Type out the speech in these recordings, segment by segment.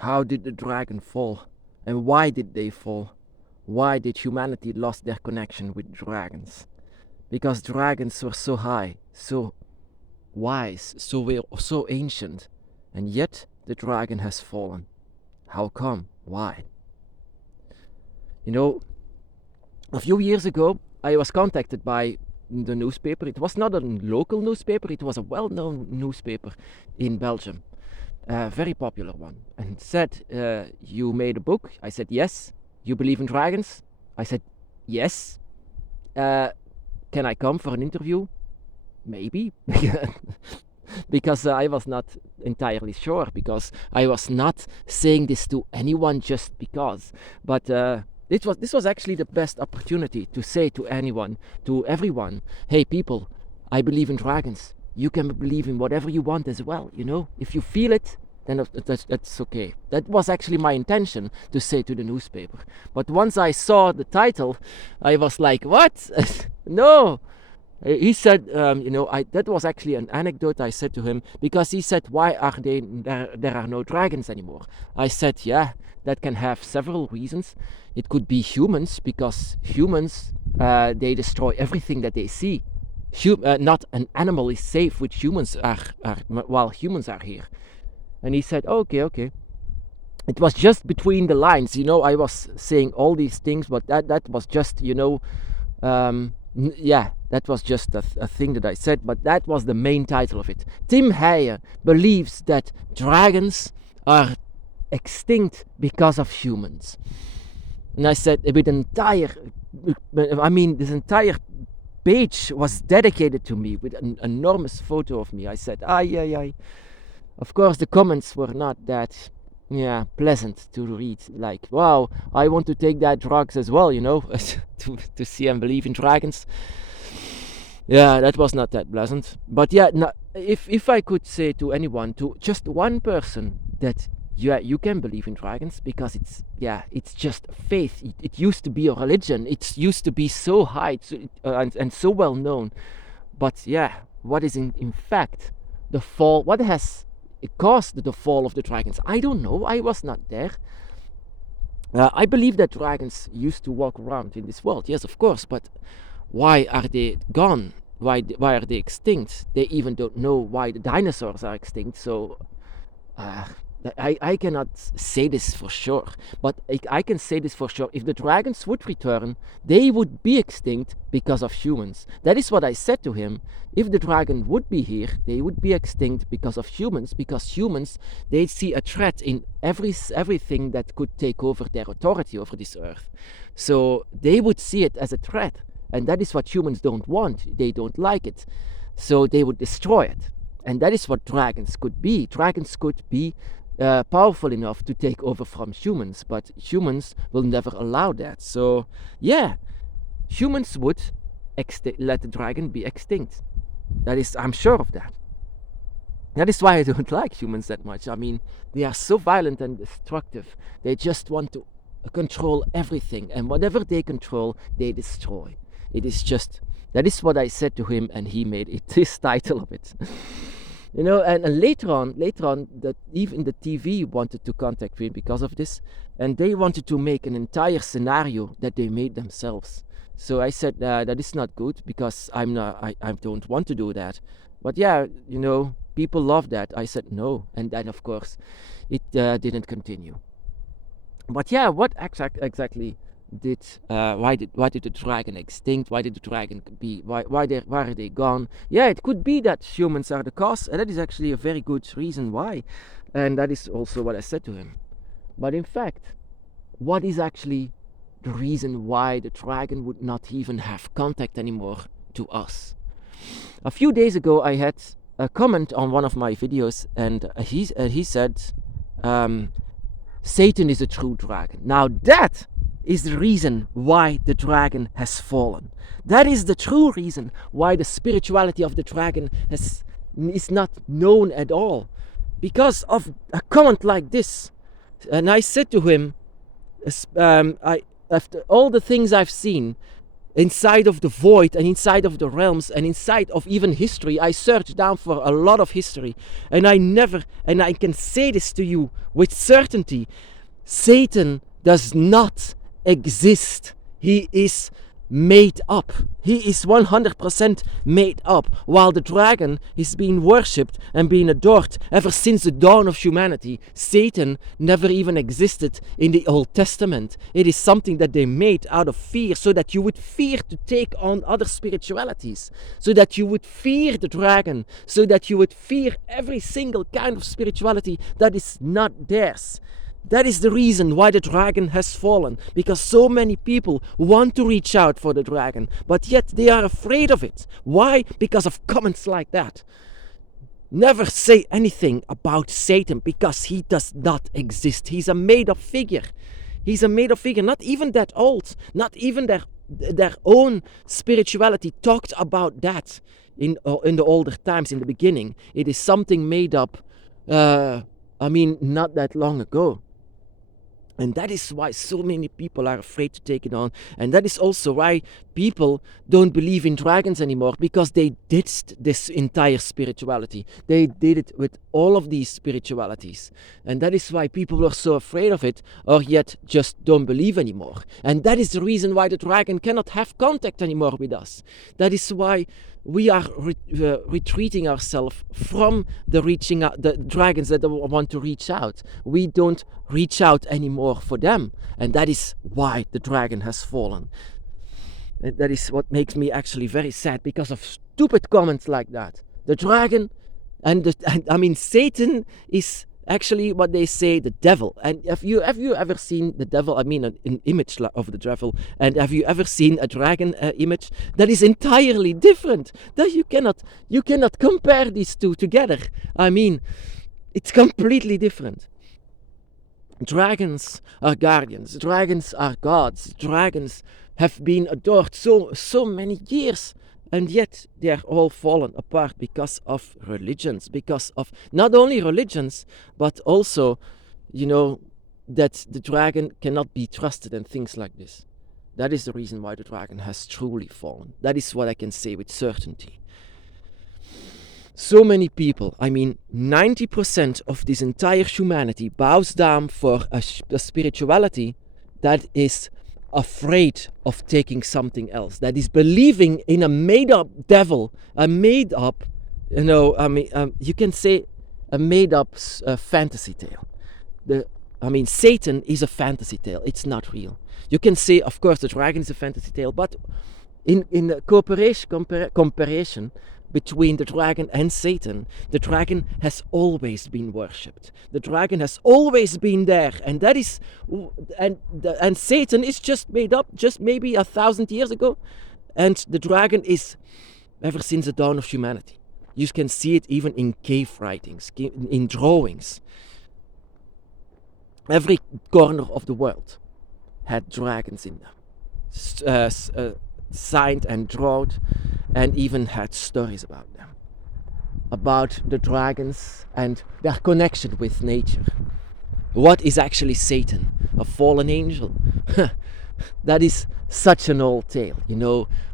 How did the dragon fall? And why did they fall? Why did humanity lost their connection with dragons? Because dragons were so high, so wise, so ancient, and yet the dragon has fallen. How come? Why? You know, a few years ago, I was contacted by the newspaper. It was not a local newspaper, it was a well-known newspaper in Belgium, a very popular one, and said, you made a book? I said, yes. You believe in dragons? I said, yes. Can I come for an interview? Maybe. Because I was not entirely sure, because I was not saying this to anyone just because. But this was actually the best opportunity to say to anyone, to everyone, hey people, I believe in dragons. You can believe in whatever you want as well, you know? If you feel it, then that's okay. That was actually my intention to say to the newspaper. But once I saw the title, I was like, what? No. He said, that was actually an anecdote I said to him, because he said, why are there are no dragons anymore? I said, yeah, that can have several reasons. It could be humans, because humans, they destroy everything that they see. Not an animal is safe with humans while humans are here. And he said, okay. It was just between the lines, I was saying all these things, but that was just, that was just a thing that I said, but that was the main title of it. Tim Heijer believes that dragons are extinct because of humans. And I said, this entire page was dedicated to me with an enormous photo of me. I said, ay. Of course, the comments were not that pleasant to read. Like, wow, I want to take that drugs as well, to see and believe in dragons. Yeah, that was not that pleasant. But if I could say to anyone, to just one person, that you can believe in dragons, because it's just faith. It used to be a religion. It used to be so high and so well known. But what is in fact the fall? What has caused the fall of the dragons? I don't know. I was not there. I believe that dragons used to walk around in this world. Yes, of course. But why are they gone? Why are they extinct? They even don't know why the dinosaurs are extinct. So I cannot say this for sure, but I can say this for sure. If the dragons would return, they would be extinct because of humans. That is what I said to him. If the dragon would be here, they would be extinct because of humans, because humans, they see a threat in everything that could take over their authority over this earth. So they would see it as a threat, and that is what humans don't want. They don't like it. So they would destroy it. And that is what dragons could be. Dragons could be powerful enough to take over from humans, but humans will never allow that. So humans would let the dragon be extinct. I'm sure of that. That is why I don't like humans that much. I mean, they are so violent and destructive. They just want to control everything, and whatever they control, they destroy. That is what I said to him, and he made it his title of it. And later on, that even the TV wanted to contact me because of this, and they wanted to make an entire scenario that they made themselves. So I said that is not good, because I don't want to do that. But people love that. I said no, and then of course it didn't continue. But what exactly did why did the dragon extinct? Why did the dragon be? Why are they gone? It could be that humans are the cause, and that is actually a very good reason why, and that is also what I said to him. But in fact, what is actually the reason why the dragon would not even have contact anymore to us? A few days ago, I had a comment on one of my videos, and he said, Satan is a true dragon. Now that is the reason why the dragon has fallen. That is the true reason why the spirituality of the dragon is not known at all, because of a comment like this. And I said to him, after all the things I've seen, inside of the void and inside of the realms and inside of even history. I searched down for a lot of history, and I can say this to you with certainty: Satan does not exist. He is made up. He is 100% made up, while the dragon is being worshipped and being adored ever since the dawn of humanity. Satan never even existed in the Old Testament. It is something that they made out of fear, so that you would fear to take on other spiritualities, so that you would fear the dragon, so that you would fear every single kind of spirituality that is not theirs. That is the reason why the dragon has fallen, because so many people want to reach out for the dragon, but yet they are afraid of it. Why? Because of comments like that. Never say anything about Satan, because he does not exist. He's a made-up figure. He's a made-up figure, not even that old, not even their own spirituality talked about that in the older times, in the beginning. It is something made up, not that long ago. And that is why so many people are afraid to take it on. And that is also why people don't believe in dragons anymore, because they ditched this entire spirituality. They did it with all of these spiritualities. And that is why people are so afraid of it, or yet just don't believe anymore. And that is the reason why the dragon cannot have contact anymore with us. That is why we are retreating ourselves from the dragons that want to reach out. We don't reach out anymore for them, and that is why the dragon has fallen. And that is what makes me actually very sad, because of stupid comments like that. The dragon Satan is actually what they say, the devil. And have you ever seen the devil? An image of the devil. And have you ever seen a dragon image? That is entirely different. That you cannot compare these two together. It's completely different. Dragons are guardians. Dragons are gods. Dragons have been adored so many years. And yet they are all fallen apart because of religions, because of not only religions, but also, that the dragon cannot be trusted and things like this. That is the reason why the dragon has truly fallen. That is what I can say with certainty. So many people, 90% of this entire humanity bows down for a spirituality that is afraid of taking something else, that is believing in a made-up devil, a made-up, you can say a made-up fantasy tale. Satan is a fantasy tale. It's not real. You can say, of course, the dragon is a fantasy tale, but in the comparison between the dragon and Satan, the dragon has always been worshipped. The dragon has always been there, and that is, and Satan is just made up, just maybe 1,000 years ago, and the dragon is ever since the dawn of humanity. You can see it even in cave writings, in drawings. Every corner of the world had dragons in them, signed and drawn, and even had stories about them, about the dragons and their connection with nature. What is actually Satan? A fallen angel? That is such an old tale.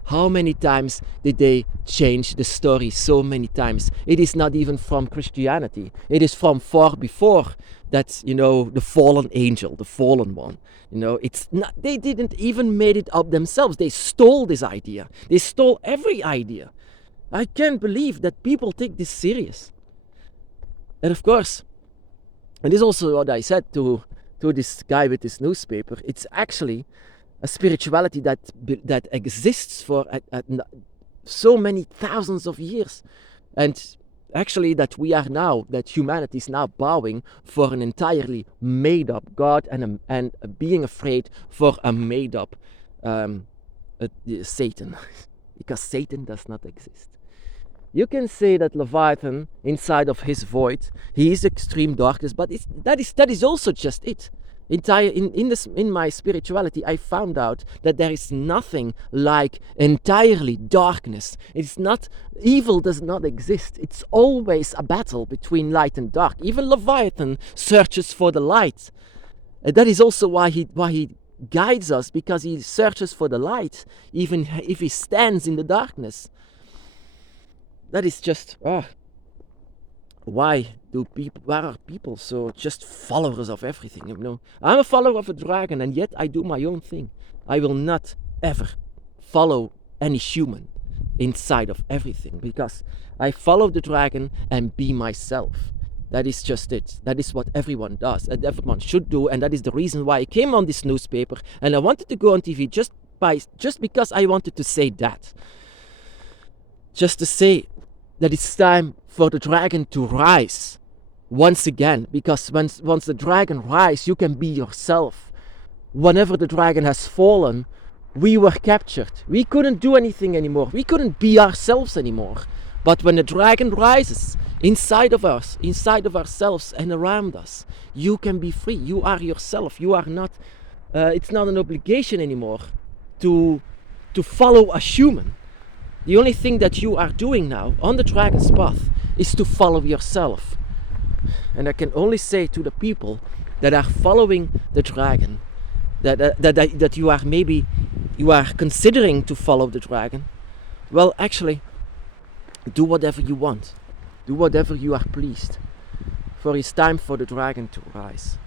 How many times did they change the story? So many times. It is not even from Christianity. It is from far before that, the fallen angel, the fallen one. It's not, they didn't even made it up themselves. They stole this idea. They stole every idea. I can't believe that people take this serious. And of course, and this is also what I said to this guy with this newspaper, it's actually a spirituality that exists for so many thousands of years. And actually that humanity is now bowing for an entirely made-up God and being afraid for a made-up Satan, because Satan does not exist. You can say that Leviathan, inside of his void, he is extreme darkness, but that is also just it. In my spirituality, I found out that there is nothing like entirely darkness. It's not, evil does not exist. It's always a battle between light and dark. Even Leviathan searches for the light. That is also why he guides us, because he searches for the light, even if he stands in the darkness. That is just, why are people so just followers of everything? I'm a follower of a dragon, and yet I do my own thing. I will not ever follow any human inside of everything, because I follow the dragon and be myself. That is just it. That is what everyone does, and everyone should do, and that is the reason why I came on this newspaper, and I wanted to go on TV just because I wanted to say that. Just to say that it's time for the dragon to rise once again, because once the dragon rises, you can be yourself. Whenever the dragon has fallen, we were captured. We couldn't do anything anymore. We couldn't be ourselves anymore. But when the dragon rises inside of us, inside of ourselves and around us, you can be free. You are yourself. You are not, it's not an obligation anymore to follow a human. The only thing that you are doing now on the dragon's path is to follow yourself. And I can only say to the people that are following the dragon, that you are considering to follow the dragon, well, actually, do whatever you want. Do whatever you are pleased. For it's time for the dragon to rise.